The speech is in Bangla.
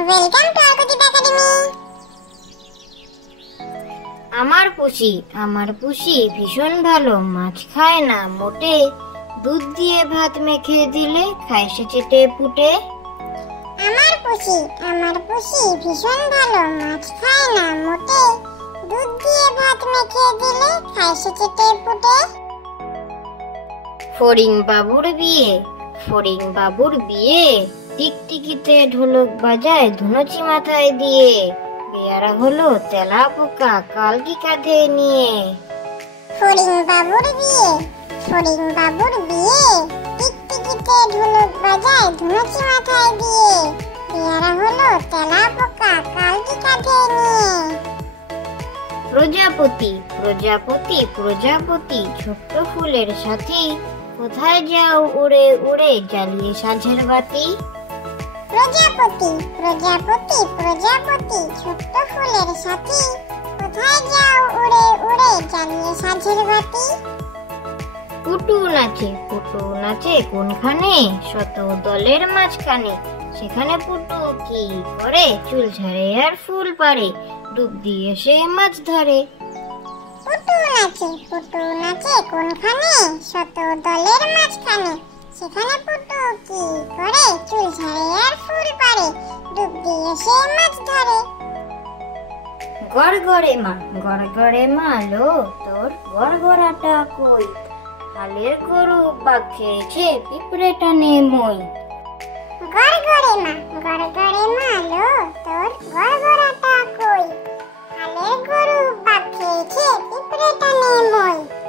Welcome to আরকুজিত academy. আমার পুষি ভীষণ ভালো, মাছ খায় না মোটে, দুধ দিয়ে ভাত মেখে দিলে খায় সে চেটে পুটে। আমার পুষি ভীষণ ভালো, মাছ খায় না মোটে, দুধ দিয়ে ভাত মেখে দিলে খায় সে চেটে পুটে। ফড়িং বাবুর বিয়ে, টিকটিকিতে ঢোলক বাজায় ধুনুচি মাথায় দিয়ে, পেয়ারা হলো তেলা পোকা কালকি কাঁধে নিয়ে। ফড়িং বাবুর বিয়ে, টিকটিকিতে ঢোলক বাজায় ধুনুচি মাথায় দিয়ে, পেয়ারা হলো তেলা পোকা কালকি কাঁধে নিয়ে। প্রজাপতি ছোট্ট ফুলের সাথী, কোথায় যাও উড়ে উড়ে জ্বালিয়ে সাঁঝের বাতি। প্রজাপতি ছোট্ট ফুলের সাথী, কোথায় যাও উড়ে উড়ে জ্বালিয়ে সাঁঝের বাতি। পুটু নাচে কোনখানে, শত দলের মাঝখানে, সেখানে পুটু কি করে, চুল ঝাড়ে আর ফুল পারে, ডুব দিয়ে সে মাছ ধরে। পুটু নাচে কোনখানে, শত দলের মাঝখানে, সেখানে পুটু কি করে, চুল ঝাড়ে আর ফুল পারে, ডুব দিয়ে সে মাছ ধরে। গড়গড়ে মা লো, তোর গড়গড়াটা কই, হালের গরু বাঘ খেয়েছে পিঁপড়ে টানে মই। গড়গড়ে মা লো, তোর গড়গড়াটা কই, হালের গরু বাঘ খেয়েছে পিঁপড়ে টানে মই।